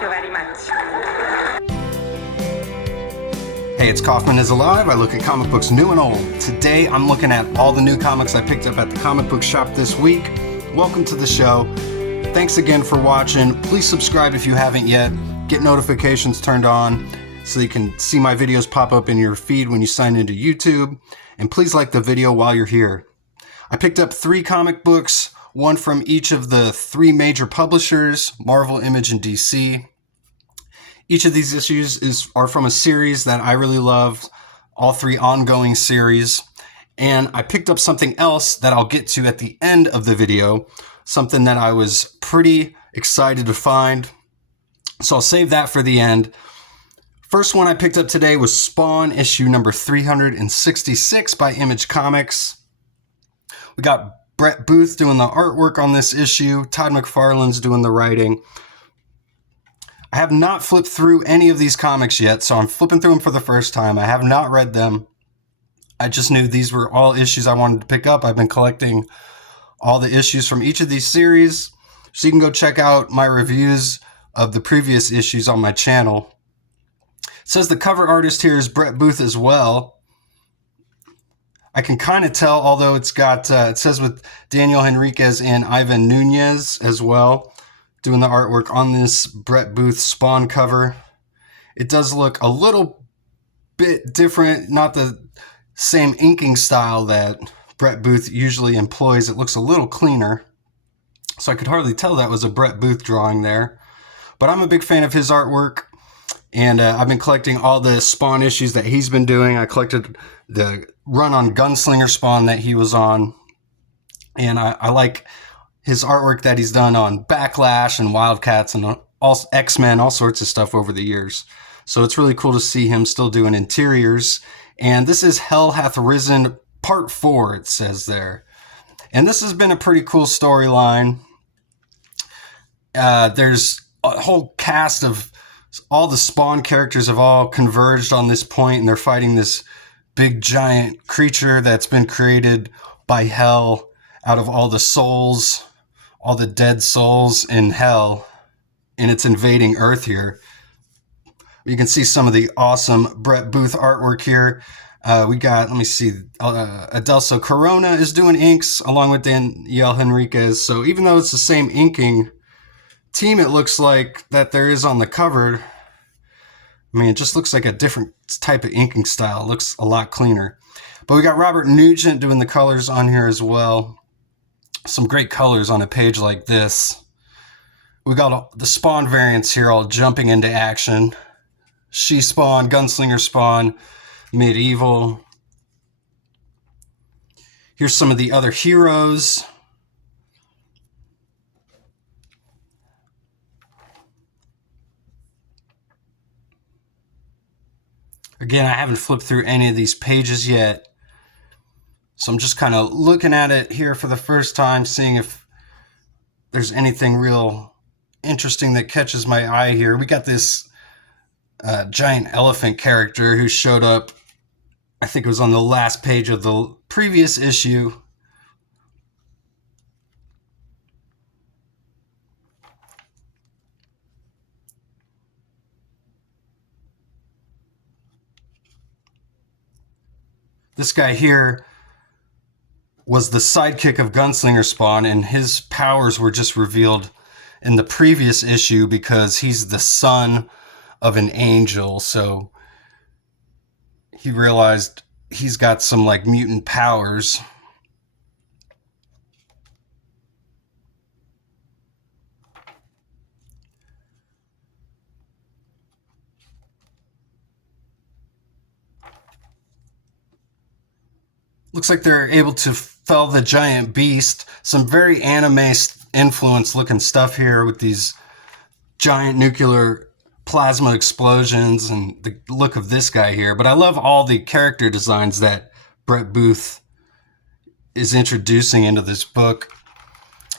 Thank you very much. Hey, it's Kaufman is Alive. I look at comic books new and old. Today, I'm looking at all the new comics I picked up at the comic book shop this week. Welcome to the show. Thanks again for watching. Please subscribe if you haven't yet. Get notifications turned on so you can see my videos pop up in your feed when you sign into YouTube. And please like the video while you're here. I picked up 3 comic books, one from each of the 3 major publishers, Marvel, Image, and DC. Each of these issues are from a series that I really loved, all 3 ongoing series. And I picked up something else that I'll get to at the end of the video, something that I was pretty excited to find. So I'll save that for the end. First one I picked up today was Spawn, issue number 366 by Image Comics. We got Brett Booth doing the artwork on this issue. Todd McFarlane's doing the writing. I have not flipped through any of these comics yet, so I'm flipping through them for the first time. I have not read them. I just knew these were all issues I wanted to pick up. I've been collecting all the issues from each of these series, so you can go check out my reviews of the previous issues on my channel. It says the cover artist here is Brett Booth as well. I can kind of tell, although it's got, it says with Daniel Henriquez and Ivan Nunez as well, doing the artwork on this Brett Booth Spawn cover. It does look a little bit different, not the same inking style that Brett Booth usually employs. It looks a little cleaner, so I could hardly tell that was a Brett Booth drawing there. But I'm a big fan of his artwork, and I've been collecting all the Spawn issues that he's been doing. I collected the run on Gunslinger Spawn that he was on, and I like his artwork that he's done on Backlash and Wildcats and all X-Men, all sorts of stuff over the years. So it's really cool to see him still doing interiors. And this is Hell Hath Risen Part 4, it says there. And this has been a pretty cool storyline. There's a whole cast of all the Spawn characters have all converged on this point, and they're fighting this big giant creature that's been created by Hell out of all the souls, all the dead souls in Hell, and it's invading Earth here. You can see some of the awesome Brett Booth artwork here. We got, let me see, Adelso Corona is doing inks along with Daniel Henriquez. So even though it's the same inking team, it looks like that there is on the cover. I mean, it just looks like a different type of inking style. It looks a lot cleaner. But we got Robert Nugent doing the colors on here as well. Some great colors on a page like this. We got the Spawn variants here all jumping into action. She-Spawn, Gunslinger Spawn, Medieval. Here's some of the other heroes. Again, I haven't flipped through any of these pages yet, so I'm just kind of looking at it here for the first time, seeing if there's anything real interesting that catches my eye here. We got this giant elephant character who showed up, I think it was on the last page of the previous issue. This guy here was the sidekick of Gunslinger Spawn, and his powers were just revealed in the previous issue because he's the son of an angel. So he realized he's got some like mutant powers. Looks like they're able to fell the giant beast. Some very anime influence looking stuff here with these giant nuclear plasma explosions and the look of this guy here. But I love all the character designs that Brett Booth is introducing into this book.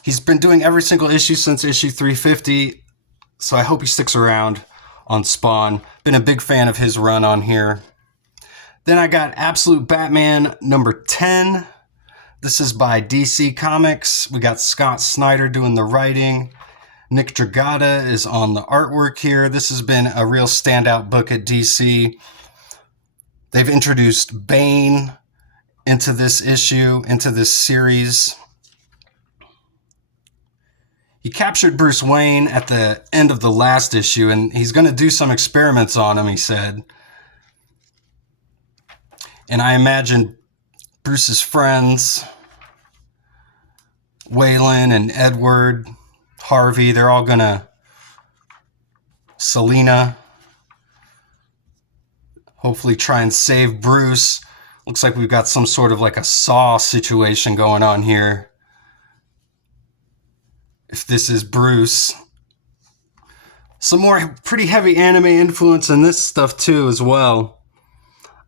He's been doing every single issue since issue 350, so I hope he sticks around on Spawn. Been a big fan of his run on here. Then I got Absolute Batman number 10. This is by DC Comics. We got Scott Snyder doing the writing. Nick Dragata is on the artwork here. This has been a real standout book at DC. They've introduced Bane into this issue, into this series. He captured Bruce Wayne at the end of the last issue, and he's going to do some experiments on him, he said. And I imagine Bruce's friends, Waylon and Edward, Harvey, they're all going to, Selina, hopefully try and save Bruce. Looks like we've got some sort of like a Saw situation going on here. If this is Bruce. Some more pretty heavy anime influence in this stuff too as well.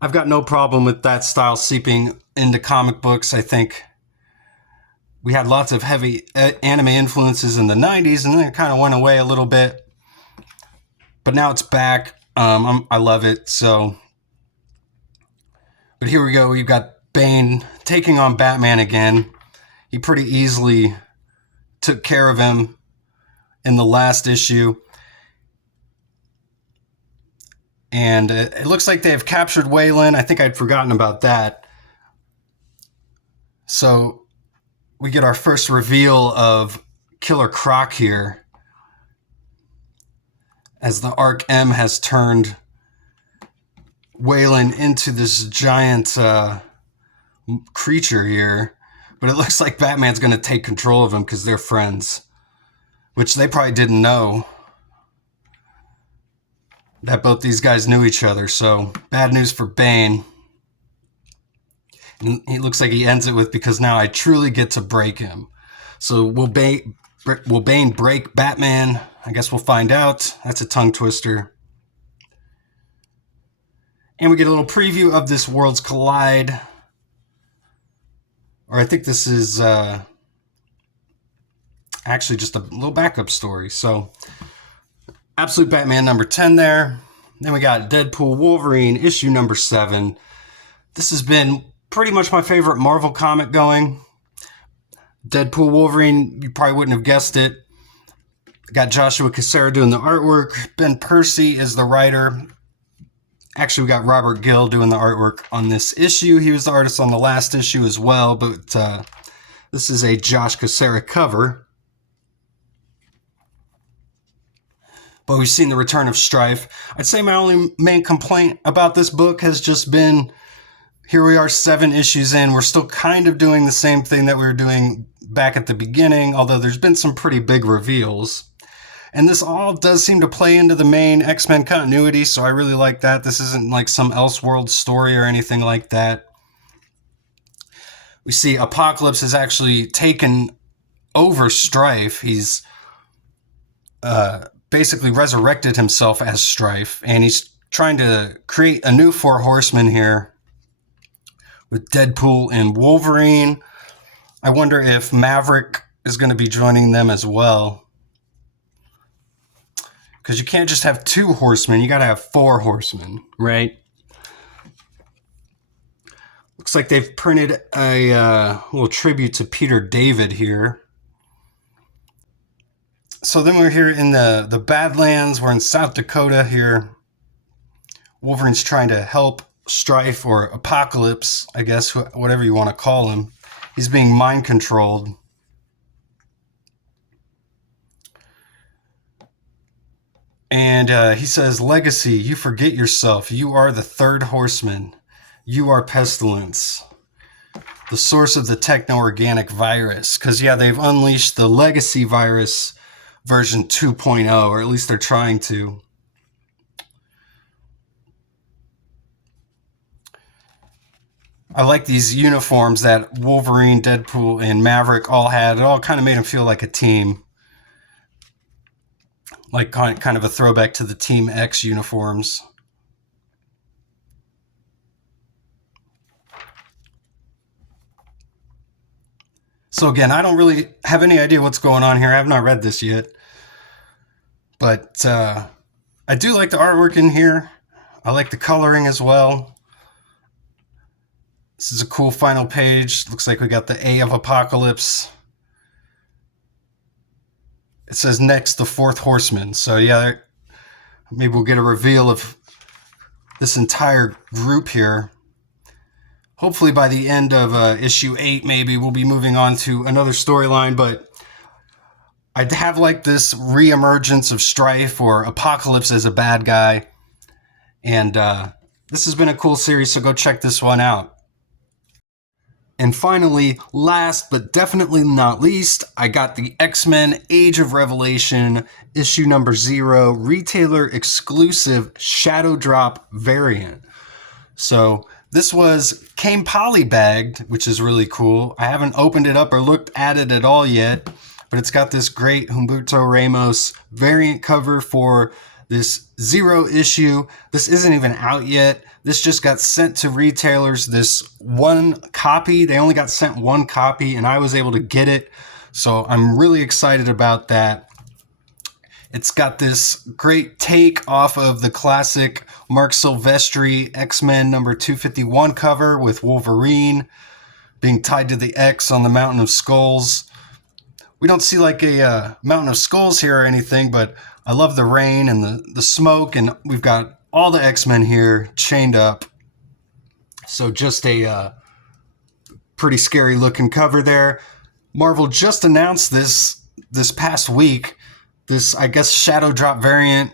I've got no problem with that style seeping into comic books. I think we had lots of heavy anime influences in the 90s, and then it kind of went away a little bit. But now it's back. I love it. So, but here we go. We've got Bane taking on Batman again. He pretty easily took care of him in the last issue. And it looks like they have captured Waylon. I think I'd forgotten about that. So we get our first reveal of Killer Croc here, as the Arc M has turned Waylon into this giant creature here. But it looks like Batman's going to take control of him because they're friends, which they probably didn't know that both these guys knew each other. So bad news for Bane. And he looks like he ends it with, because now I truly get to break him. So will Bane break Batman? I guess we'll find out. That's a tongue twister. And we get a little preview of this Worlds Collide. Or I think this is actually just a little backup story. So Absolute Batman number 10 there. Then we got Deadpool Wolverine issue number 7. This has been pretty much my favorite Marvel comic going. Deadpool Wolverine, you probably wouldn't have guessed it. Got Joshua Cassara doing the artwork. Ben Percy is the writer. Actually, we got Robert Gill doing the artwork on this issue. He was the artist on the last issue as well, but this is a Josh Cassara cover. But we've seen the return of Strife. I'd say my only main complaint about this book has just been, here we are 7 issues in. We're still kind of doing the same thing that we were doing back at the beginning, although there's been some pretty big reveals. And this all does seem to play into the main X-Men continuity, so I really like that. This isn't like some Elseworld story or anything like that. We see Apocalypse has actually taken over Strife. He's basically resurrected himself as Strife, and he's trying to create a new 4 horsemen here with Deadpool and Wolverine. I wonder if Maverick is going to be joining them as well, because you can't just have 2 horsemen, you got to have 4 horsemen, right? Looks like they've printed a little tribute to Peter David here. So then we're here in the Badlands. We're in South Dakota here. Wolverine's trying to help Strife, or Apocalypse, I guess, whatever you want to call him. He's being mind controlled. And he says, "Legacy, you forget yourself. You are the 3rd horseman. You are Pestilence, the source of the techno-organic virus." Because, yeah, they've unleashed the Legacy virus version 2.0, or at least they're trying to. I like these uniforms that Wolverine, Deadpool, and Maverick all had. It all kind of made them feel like a team. Like kind of a throwback to the Team X uniforms. So again, I don't really have any idea what's going on here. I have not read this yet. But I do like the artwork in here. I like the coloring as well. This is a cool final page. Looks like we got the A of Apocalypse. it says next the fourth horseman. So yeah, maybe we'll get a reveal of this entire group here. Hopefully by the end of issue 8, maybe we'll be moving on to another storyline, but I'd have like this re-emergence of Strife or Apocalypse as a bad guy. And this has been a cool series, so go check this one out. And finally, last but definitely not least, I got the X-Men Age of Revelation issue number 0 retailer exclusive Shadow Drop variant. So this came polybagged, which is really cool. I haven't opened it up or looked at it at all yet, but it's got this great Humberto Ramos variant cover for this 0 issue. This isn't even out yet. This just got sent to retailers, this one copy. They only got sent one copy, and I was able to get it. So I'm really excited about that. It's got this great take off of the classic Mark Silvestri X-Men number 251 cover with Wolverine being tied to the X on the Mountain of Skulls. We don't see like a Mountain of Skulls here or anything, but I love the rain and the smoke, and we've got all the X-Men here chained up. So just a pretty scary looking cover there. Marvel just announced this past week. This, I guess, Shadow Drop variant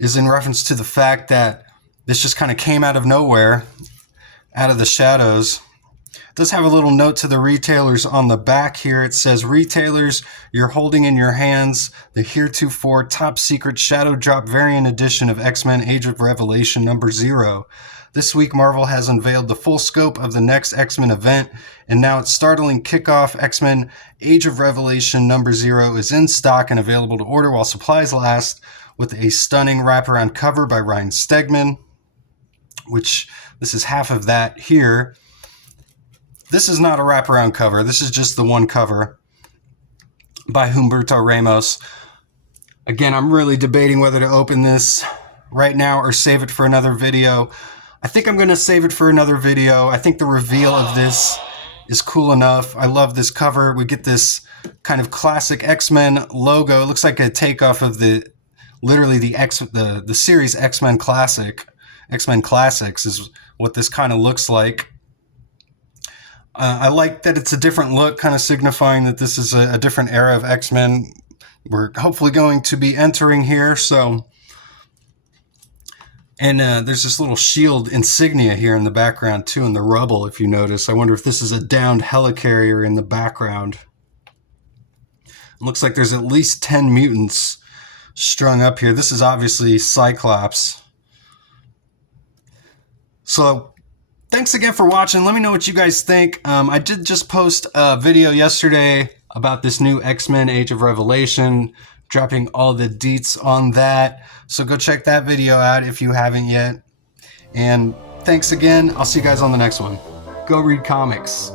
is in reference to the fact that this just kind of came out of nowhere, out of the shadows. It does have a little note to the retailers on the back here. It says, retailers, you're holding in your hands the heretofore top secret Shadow Drop variant edition of X-Men Age of Revelation number 0. This week, Marvel has unveiled the full scope of the next X-Men event, and now its startling kickoff, X-Men Age of Revelation number 0, is in stock and available to order while supplies last, with a stunning wraparound cover by Ryan Stegman, which this is half of that here. This is not a wraparound cover. This is just the one cover by Humberto Ramos. Again, I'm really debating whether to open this right now or save it for another video. I think I'm going to save it for another video. I think the reveal of this is cool enough. I love this cover. We get this kind of classic X-Men logo. It looks like a takeoff of the series X-Men Classic. X-Men Classics is what this kind of looks like. I like that it's a different look, kind of signifying that this is a different era of X-Men we're hopefully going to be entering here. So, and there's this little shield insignia here in the background too, in the rubble, if you notice. I wonder if this is a downed helicarrier in the background. It looks like there's at least 10 mutants strung up here. This is obviously Cyclops. So, thanks again for watching. Let me know what you guys think. I did just post a video yesterday about this new X-Men Age of Revelation, dropping all the deets on that. So go check that video out if you haven't yet. And thanks again. I'll see you guys on the next one. Go read comics.